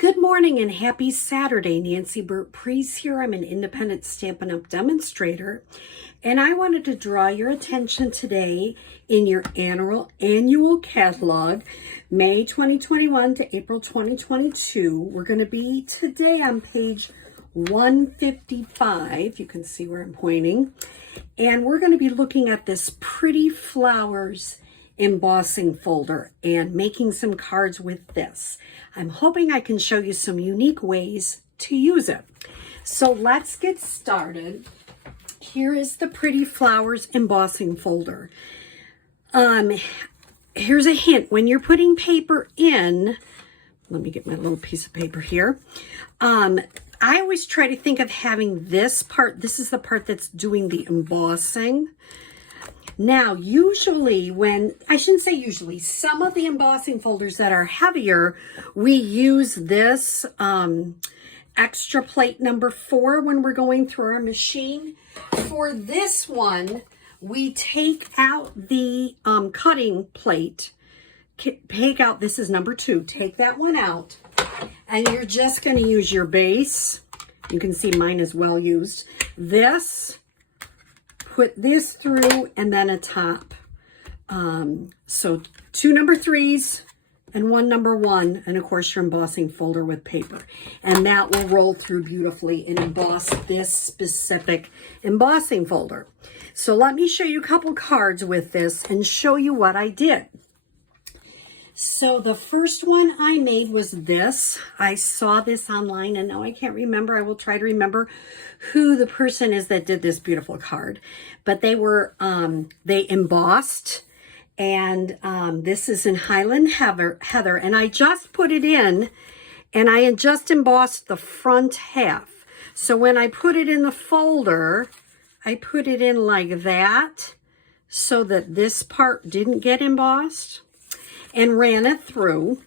Good morning and happy Saturday. Nancy Burt-Preece here. I'm an independent Stampin' Up! Demonstrator, and I wanted to draw your attention today in your annual catalog, May 2021 to April 2022. We're going to be today on page 155. You can see where I'm pointing. And we're going to be looking at this Pretty Flowers embossing folder and making some cards with this. I'm hoping I can show you some unique ways to use it. So let's get started. Here is the Pretty Flowers embossing folder. Here's a hint. When you're putting paper in, let me get my little piece of paper here. I always try to think of having this part. This is the part that's doing the embossing. Now, usually some of the embossing folders that are heavier, we use this extra plate number 4 when we're going through our machine. For this one, we take out the cutting plate. This is number 2. Take that one out, and you're just going to use your base. You can see mine is well used. Put this through, and then a top. So 2 number 3s and 1 number 1, and of course your embossing folder with paper. And that will roll through beautifully and emboss this specific embossing folder. So let me show you a couple cards with this and show you what I did. So the first one I made was this. I saw this online, and now I can't remember. I will try to remember who the person is that did this beautiful card. But they embossed, and this is in Highland Heather, and I just put it in, and I had just embossed the front half. So when I put it in the folder, I put it in like that so that this part didn't get embossed, and ran it through.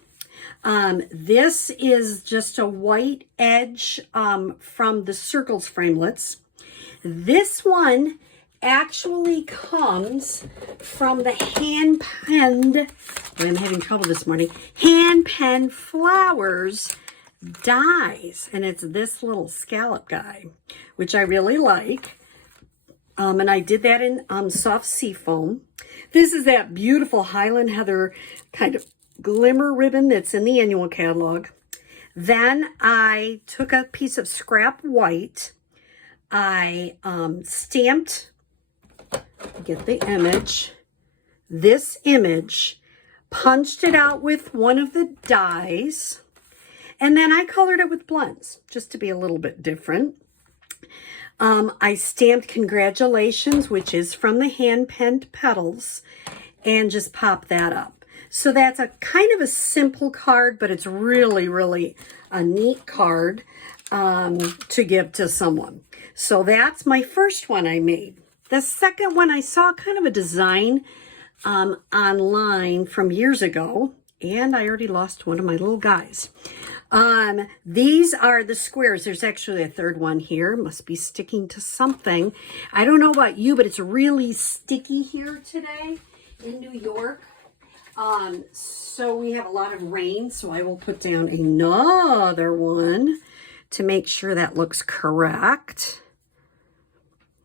This is just a white edge from the circles framelits. This one actually comes from the hand-penned, I'm having trouble this morning, hand-penned flowers dies. And it's this little scallop guy, which I really like. And I did that in soft seafoam. This is that beautiful Highland Heather kind of glimmer ribbon that's in the annual catalog. Then I took a piece of scrap white. I stamped, get the image, this image, punched it out with one of the dies, and then I colored it with blends just to be a little bit different. I stamped congratulations, which is from the hand-penned petals, and just pop that up. So that's a kind of a simple card, but it's really, really a neat card to give to someone. So that's my first one I made. The second one, I saw kind of a design online from years ago, and I already lost one of my little guys. These are the squares. There's actually a third one here. Must be sticking to something. I don't know about you, but it's really sticky here today in New York. So we have a lot of rain, so I will put down another one to make sure that looks correct.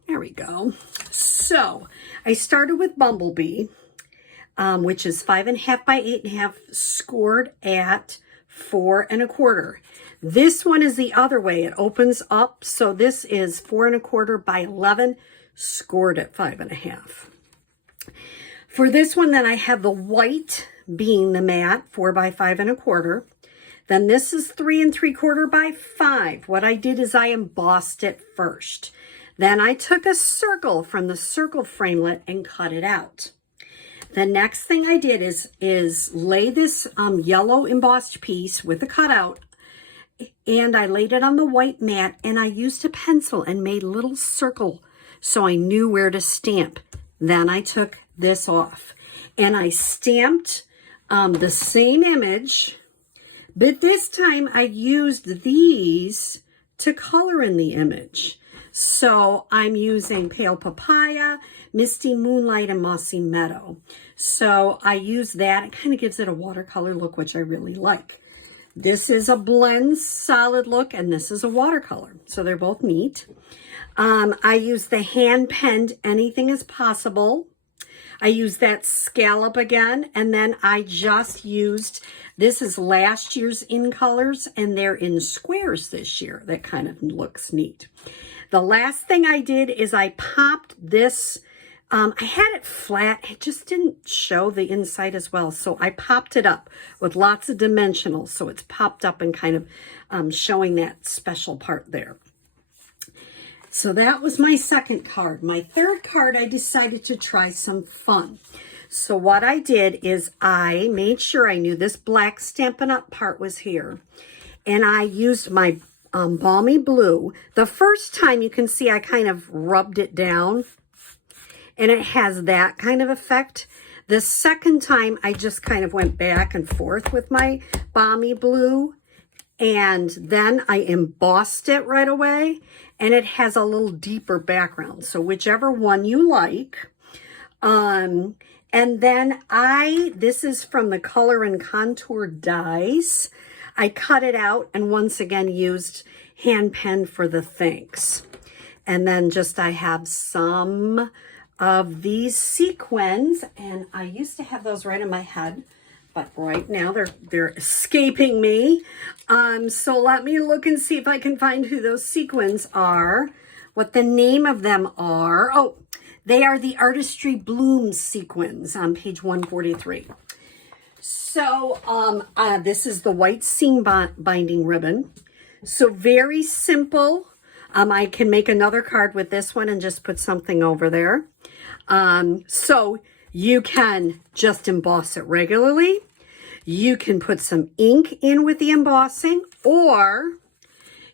There we go. So I started with Bumblebee, which is 5.5 by 8.5, scored at 4 1/4. This one is the other way. It opens up. So this is 4 1/4 by 11, scored at 5.5. For this one, then I have the white being the matte, 4 by 5 1/4. Then this is 3 3/4 by 5. What I did is I embossed it first. Then I took a circle from the circle framelit and cut it out. The next thing I did is lay this yellow embossed piece with a cutout, and I laid it on the white mat, and I used a pencil and made a little circle so I knew where to stamp. Then I took this off, and I stamped the same image, but this time I used these to color in the image. So I'm using Pale Papaya, Misty Moonlight, and Mossy Meadow. So I use that. It kind of gives it a watercolor look, which I really like. This is a blend solid look, and this is a watercolor. So they're both neat. I use the hand penned Anything is Possible. I used that scallop again, and then I just used, this is last year's in colors, and they're in squares this year. That kind of looks neat. The last thing I did is I popped this, I had it flat, it just didn't show the inside as well, so I popped it up with lots of dimensionals, so it's popped up and kind of showing that special part there. So that was my second card. My third card, I decided to try some fun. So what I did is I made sure I knew this black Stampin' Up! Part was here. And I used my Balmy Blue. The first time you can see I kind of rubbed it down. And it has that kind of effect. The second time I just kind of went back and forth with my Balmy Blue. And then I embossed it right away. And it has a little deeper background. So whichever one you like. And then this is from the Color and Contour dies. I cut it out and once again used hand pen for the thanks. And then just I have some of these sequins, and I used to have those right in my head, but right now they're escaping me. So let me look and see if I can find who those sequins are, what the name of them are. Oh, they are the Artistry Bloom sequins on page 143. So this is the white seam binding ribbon. So very simple. I can make another card with this one and just put something over there. So you can just emboss it regularly. You can put some ink in with the embossing, or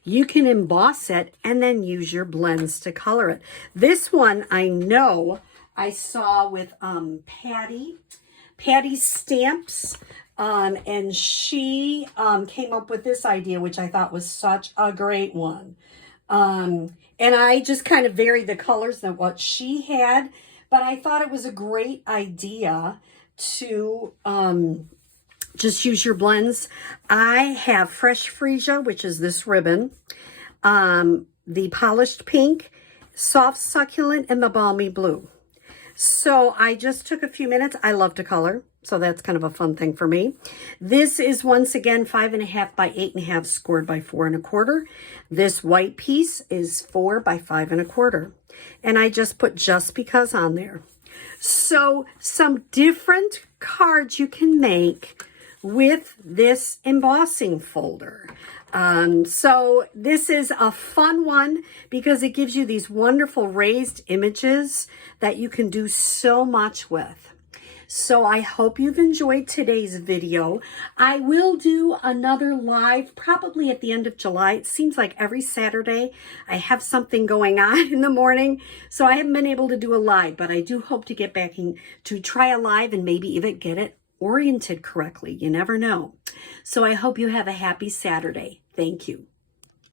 you can emboss it and then use your blends to color it. This one I know I saw with Patty's Stamps, and she came up with this idea, which I thought was such a great one. And I just kind of varied the colors than what she had, but I thought it was a great idea to just use your blends. I have Fresh Freesia, which is this ribbon, the Polished Pink, Soft Succulent, and the Balmy Blue. So I just took a few minutes. I love to color, so that's kind of a fun thing for me. This is once again 5.5 by 8.5 scored by 4 1/4. This white piece is 4 by 5 1/4. And I just put Just Because on there. So some different cards you can make with this embossing folder. So this is a fun one because it gives you these wonderful raised images that you can do so much with. So I hope you've enjoyed today's video. I will do another live probably at the end of July. It seems like every Saturday I have something going on in the morning, so I haven't been able to do a live, but I do hope to get back in to try a live and maybe even get it oriented correctly. You never know. So I hope you have a happy Saturday. Thank you.